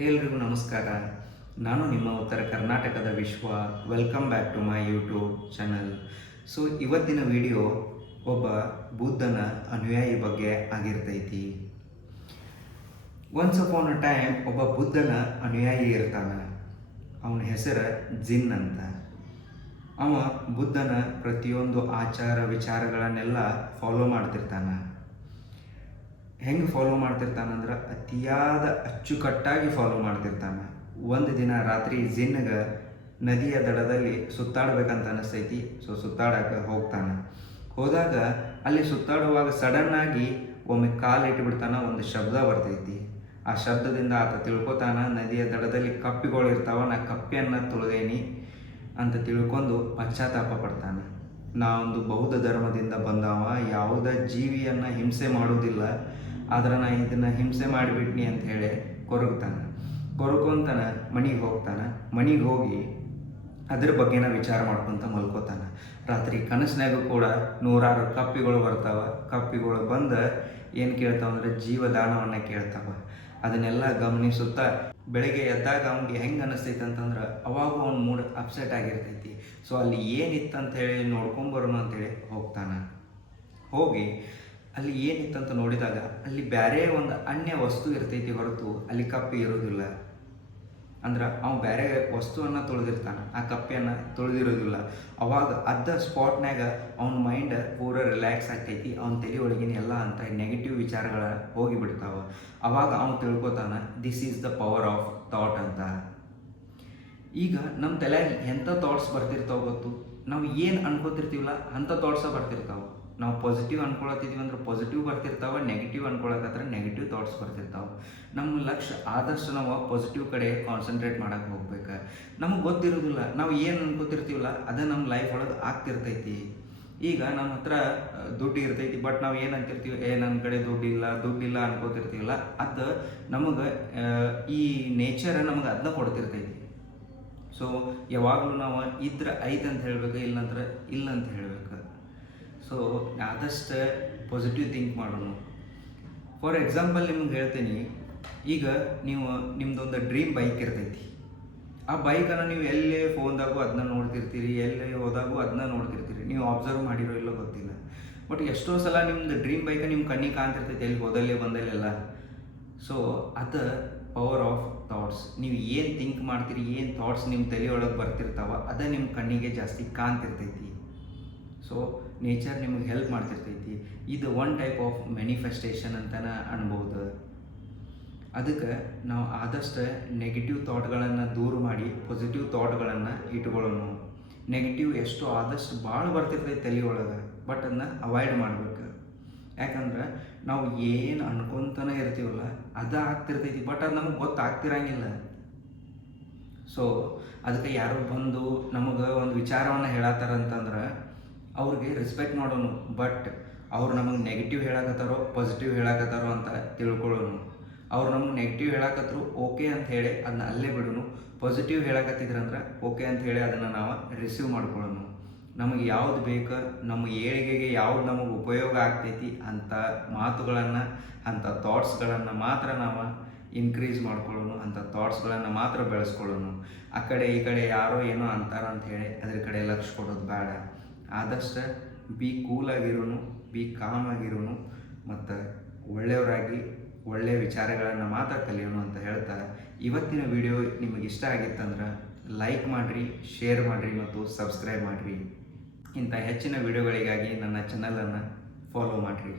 ಎಲ್ರಿಗೂ ನಮಸ್ಕಾರ. ನಾನು ನಿಮ್ಮ ಉತ್ತರ ಕರ್ನಾಟಕದ ವಿಶ್ವ. Welcome back to my YouTube channel. So ಇವತ್ತಿನ ವಿಡಿಯೋ ಒಬ್ಬ ಬುದ್ಧನ ಅನುಯಾಯಿ ಬಗ್ಗೆ ಆಗಿರ್ತೈತಿ. ಒನ್ಸ್ ಅಪಾನ್ ಅ ಟೈಮ್ ಒಬ್ಬ ಬುದ್ಧನ ಅನುಯಾಯಿ ಇರ್ತಾನೆ. ಅವನ ಹೆಸರು ಜಿನ್ ಅಂತ. ಅವ ಬುದ್ಧನ ಪ್ರತಿಯೊಂದು ಆಚಾರ ವಿಚಾರಗಳನ್ನೆಲ್ಲ ಫಾಲೋ ಮಾಡ್ತಿರ್ತಾನೆ. ಹೆಂಗೆ ಫಾಲೋ ಮಾಡ್ತಿರ್ತಾನಂದ್ರೆ ಅತಿಯಾದ ಅಚ್ಚುಕಟ್ಟಾಗಿ ಫಾಲೋ ಮಾಡ್ತಿರ್ತಾನೆ. ಒಂದು ದಿನ ರಾತ್ರಿ ಜಿನ್ಗೆ ನದಿಯ ದಡದಲ್ಲಿ ಸುತ್ತಾಡ್ಬೇಕಂತ ಅನಿಸ್ತೈತಿ. ಸೊ ಸುತ್ತಾಡಕ್ಕೆ ಹೋಗ್ತಾನೆ. ಹೋದಾಗ ಅಲ್ಲಿ ಸುತ್ತಾಡುವಾಗ ಸಡನ್ನಾಗಿ ಒಮ್ಮೆ ಕಾಲು ಇಟ್ಬಿಡ್ತಾನೆ. ಒಂದು ಶಬ್ದ ಬರ್ತೈತಿ. ಆ ಶಬ್ದದಿಂದ ಆತ ತಿಳ್ಕೊತಾನ ನದಿಯ ದಡದಲ್ಲಿ ಕಪ್ಪಿಗಳು ಇರ್ತಾವ, ನಾ ಕಪ್ಪಿಯನ್ನು ತುಳಿದೇನಿ ಅಂತ ತಿಳ್ಕೊಂಡು ಪಶ್ಚಾತ್ತಾಪ ಪಡ್ತಾನೆ. ನಾವೊಂದು ಬೌದ್ಧ ಧರ್ಮದಿಂದ ಬಂದವ, ಯಾವುದೇ ಜೀವಿಯನ್ನು ಹಿಂಸೆ ಮಾಡೋದಿಲ್ಲ, ಆದ್ರೆ ನಾ ಇದನ್ನು ಹಿಂಸೆ ಮಾಡಿಬಿಟ್ನಿ ಅಂತ ಹೇಳಿ ಕೊರಗ್ಕೊಂತಾನೆ. ಮನೆಗೆ ಹೋಗ್ತಾನೆ. ಮನೆಗೆ ಹೋಗಿ ಅದ್ರ ಬಗ್ಗೆನ ವಿಚಾರ ಮಾಡ್ಕೊತ ಮಲ್ಕೋತಾನೆ. ರಾತ್ರಿ ಕನಸಿನಾಗೂ ಕೂಡ ನೂರಾರು ಕಪ್ಪಿಗಳು ಬರ್ತಾವ. ಕಪ್ಪಿಗಳು ಬಂದು ಏನು ಕೇಳ್ತಾವ ಅಂದ್ರೆ ಜೀವದಾನವನ್ನು ಕೇಳ್ತಾವ. ಅದನ್ನೆಲ್ಲ ಗಮನಿಸುತ್ತಾ ಬೆಳಗ್ಗೆ ಎದ್ದಾಗ ಅವ್ನಿಗೆ ಹೆಂಗೆ ಅನ್ನಿಸ್ತೈತೆ ಅಂತಂದ್ರೆ ಅವಾಗ ಅವ್ನ ಮೂಡ್ ಅಪ್ಸೆಟ್ ಆಗಿರ್ತೈತಿ. ಸೊ ಅಲ್ಲಿ ಏನಿತ್ತಂತ ಹೇಳಿ ನೋಡ್ಕೊಂಬರೋಣ ಅಂತೇಳಿ ಹೋಗ್ತಾನೆ. ಹೋಗಿ ಅಲ್ಲಿ ಏನಿತ್ತಂತ ನೋಡಿದಾಗ ಅಲ್ಲಿ ಬೇರೆ ಒಂದು ಅನ್ಯ ವಸ್ತು ಇರ್ತೈತಿ ಹೊರತು ಅಲ್ಲಿ ಕಪ್ಪಿ ಇರೋದಿಲ್ಲ. ಅಂದ್ರೆ ಅವ್ನು ಬೇರೆ ವಸ್ತುವನ್ನು ತೊಳೆದಿರ್ತಾನೆ, ಆ ಕಪ್ಪಿಯನ್ನು ತೊಳೆದಿರೋದಿಲ್ಲ. ಅವಾಗ ಅದ ಸ್ಪಾಟ್ನಾಗ ಅವ್ನ ಮೈಂಡ್ ಪೂರ ರಿಲ್ಯಾಕ್ಸ್ ಆಗ್ತೈತಿ. ಅವ್ನ ತಲೆ ಒಳಗಿನ ಎಲ್ಲ ಅಂತ ನೆಗೆಟಿವ್ ವಿಚಾರಗಳ ಹೋಗಿಬಿಡ್ತಾವ. ಅವಾಗ ಅವ್ನು ತಿಳ್ಕೊತಾನೆ this is the power of thought ಅಂತ. ಈಗ ನಮ್ಮ ತಲೆಯಾಗಿ ಎಂಥ ಥಾಟ್ಸ್ ಬರ್ತಿರ್ತಾವೆ ಗೊತ್ತು? ನಾವು ಏನು ಅನ್ಕೋತಿರ್ತೀವಲ್ಲ ಅಂಥ ಥಾಟ್ಸ ಬರ್ತಿರ್ತಾವೆ. ನಾವು ಪಾಸಿಟಿವ್ ಅನ್ಕೊಳತ್ತಿದ್ವಿ ಅಂದ್ರೆ ಪಾಸಿಟಿವ್ ಬರ್ತಿರ್ತಾವೆ, ನೆಗೆಟಿವ್ ಅನ್ಕೊಳಕತ್ರ ನೆಗೆಟಿವ್ ಥಾಟ್ಸ್ ಬರ್ತಿರ್ತಾವೆ. ನಮ್ಮ ಲಕ್ಷ್ಯ ಆದಷ್ಟು ನಾವು ಪಾಸಿಟಿವ್ ಕಡೆ ಕಾನ್ಸಂಟ್ರೇಟ್ ಮಾಡೋಕ್ಕೆ ಹೋಗ್ಬೇಕು. ನಮಗೆ ಗೊತ್ತಿರೋದಿಲ್ಲ, ನಾವು ಏನು ಅನ್ಕೋತಿರ್ತೀವಲ್ಲ ಅದು ನಮ್ಮ ಲೈಫ್ ಒಳಗೆ ಆಗ್ತಿರ್ತೈತಿ. ಈಗ ನಮ್ಮ ಹತ್ರ ದುಡ್ಡು ಇರ್ತೈತಿ, ಬಟ್ ನಾವು ಏನು ಅಂತಿರ್ತೀವಿ, ನನ್ನ ಕಡೆ ದುಡ್ಡಿಲ್ಲ ಅನ್ಕೋತಿರ್ತೀವಲ್ಲ, ಅದು ನಮಗೆ ಈ ನೇಚರ್ ನಮಗೆ ಅದನ್ನ ಕೊಡ್ತಿರ್ತೈತಿ. ಸೊ ಯಾವಾಗಲೂ ನಾವು ಇದ್ರೆ ಐತೆ ಅಂತ ಹೇಳಬೇಕು, ಇಲ್ಲಂದ್ರೆ ಇಲ್ಲ ಅಂತ ಹೇಳಬೇಕು. ಸೊ ಆದಷ್ಟು ಪಾಸಿಟಿವ್ ಥಿಂಕ್ ಮಾಡೋಣ. ಫಾರ್ ಎಕ್ಸಾಂಪಲ್ ನಿಮ್ಗೆ ಹೇಳ್ತೀನಿ, ಈಗ ನೀವು ನಿಮ್ದೊಂದು ಡ್ರೀಮ್ ಬೈಕ್ ಇರ್ತೈತಿ. ಆ ಬೈಕನ್ನು ನೀವು ಎಲ್ಲೇ ಫೋನ್ದಾಗೂ ಅದನ್ನ ನೋಡ್ತಿರ್ತೀರಿ, ಎಲ್ಲೇ ಹೋದಾಗೂ ಅದನ್ನ ನೋಡ್ತಿರ್ತೀರಿ. ನೀವು ಅಬ್ಸರ್ವ್ ಮಾಡಿರೋ ಇಲ್ಲೋ ಗೊತ್ತಿಲ್ಲ, ಬಟ್ ಎಷ್ಟೋ ಸಲ ನಿಮ್ದು ಡ್ರೀಮ್ ಬೈಕ್ ನಿಮ್ಮ ಕಣ್ಣಿಗೆ ಕಾಣ್ತಿರ್ತೈತಿ, ಎಲ್ಲಿ ಹೋದಲ್ಲೇ ಬಂದಲ್ಲೆಲ್ಲ. ಸೊ ಅದು ಪವರ್ ಆಫ್ ಥಾಟ್ಸ್. ನೀವು ಏನು ಥಿಂಕ್ ಮಾಡ್ತೀರಿ, ಏನು ಥಾಟ್ಸ್ ನಿಮ್ಮ ತಲೆಯೊಳಗೆ ಬರ್ತಿರ್ತಾವ, ಅದೇ ನಿಮ್ಮ ಕಣ್ಣಿಗೆ ಜಾಸ್ತಿ ಕಾಣ್ತಿರ್ತೈತಿ. ಸೊ ನೇಚರ್ ನಿಮಗೆ ಹೆಲ್ಪ್ ಮಾಡ್ತಿರ್ತೈತಿ. ಇದು ಒನ್ ಟೈಪ್ ಆಫ್ ಮ್ಯಾನಿಫೆಸ್ಟೇಷನ್ ಅಂತಲೇ ಅನ್ಬೋದು. ಅದಕ್ಕೆ ನಾವು ಆದಷ್ಟು ನೆಗೆಟಿವ್ ಥಾಟ್ಗಳನ್ನು ದೂರ ಮಾಡಿ ಪಾಸಿಟಿವ್ ಥಾಟ್ಗಳನ್ನು ಇಟ್ಕೊಳ್ಳೋಣ. ನೆಗೆಟಿವ್ ಎಷ್ಟು ಆದಷ್ಟು ಭಾಳ ಬರ್ತಿರ್ತೈತಿ ತಲೆಯೊಳಗೆ, ಬಟ್ ಅದನ್ನ ಅವಾಯ್ಡ್ ಮಾಡಬೇಕು. ಯಾಕಂದ್ರೆ ನಾವು ಏನು ಅನ್ಕೊತಾನೆ ಇರ್ತೀವಲ್ಲ ಅದು ಆಗ್ತಿರ್ತೈತಿ, ಬಟ್ ಅದು ನಮಗೆ ಗೊತ್ತಾಗ್ತಿರಂಗಿಲ್ಲ. ಸೊ ಅದಕ್ಕೆ ಯಾರೋ ಬಂದು ನಮಗೆ ಒಂದು ವಿಚಾರವನ್ನು ಹೇಳತ್ತಾರಂತಂದ್ರೆ ಅವ್ರಿಗೆ ರೆಸ್ಪೆಕ್ಟ್ ಮಾಡೋನು. ಬಟ್ ಅವ್ರು ನಮಗೆ ನೆಗೆಟಿವ್ ಹೇಳಕತ್ತಾರೋ ಪಾಸಿಟಿವ್ ಹೇಳಕತ್ತಾರೋ ಅಂತ ತಿಳ್ಕೊಳ್ಳೋನು. ಅವ್ರು ನಮಗೆ ನೆಗೆಟಿವ್ ಹೇಳಕತ್ತರು ಓಕೆ ಅಂತ ಹೇಳಿ ಅದನ್ನ ಅಲ್ಲೇ ಬಿಡೋನು. ಪಾಸಿಟಿವ್ ಹೇಳಕತ್ತಿದ್ರಂದ್ರೆ ಓಕೆ ಅಂತ ಹೇಳಿ ಅದನ್ನು ನಾವು ರಿಸೀವ್ ಮಾಡ್ಕೊಳ್ಳೋನು. ನಮಗೆ ಯಾವ್ದು ಬೇಕು, ನಮ್ಮ ಏಳಿಗೆಗೆ ಯಾವ್ದು ನಮಗೆ ಉಪಯೋಗ ಆಗ್ತೈತಿ ಅಂಥ ಮಾತುಗಳನ್ನು, ಅಂಥ ಥಾಟ್ಸ್ಗಳನ್ನು ಮಾತ್ರ ನಾವು ಇನ್ಕ್ರೀಸ್ ಮಾಡ್ಕೊಳ್ಳೋನು. ಅಂಥ ಥಾಟ್ಸ್ಗಳನ್ನು ಮಾತ್ರ ಬೆಳೆಸ್ಕೊಳ್ಳೋನು. ಆ ಕಡೆ ಈ ಕಡೆ ಯಾರೋ ಏನೋ ಅಂತಾರ ಅಂತ ಹೇಳಿ ಅದ್ರ ಕಡೆ ಲಕ್ಷ್ಯ ಕೊಡೋದು ಬೇಡ. ಆದಷ್ಟು ಬಿ ಕೂಲಾಗಿರೋನು, ಬಿ ಕಾಮ್ ಆಗಿರೋನು, ಮತ್ತು ಒಳ್ಳೆಯವರಾಗಿ ಒಳ್ಳೆಯ ವಿಚಾರಗಳನ್ನು ಮಾತ್ರ ಕಲಿಯೋಣ ಅಂತ ಹೇಳ್ತಾ, ಇವತ್ತಿನ ವಿಡಿಯೋ ನಿಮಗೆ ಇಷ್ಟ ಆಗಿತ್ತಂದ್ರೆ ಲೈಕ್ ಮಾಡಿರಿ, ಶೇರ್ ಮಾಡಿರಿ ಮತ್ತು ಸಬ್ಸ್ಕ್ರೈಬ್ ಮಾಡಿರಿ. ಇಂಥ ಹೆಚ್ಚಿನ ವಿಡಿಯೋಗಳಿಗಾಗಿ ನನ್ನ ಚಾನಲನ್ನು ಫಾಲೋ ಮಾಡಿರಿ.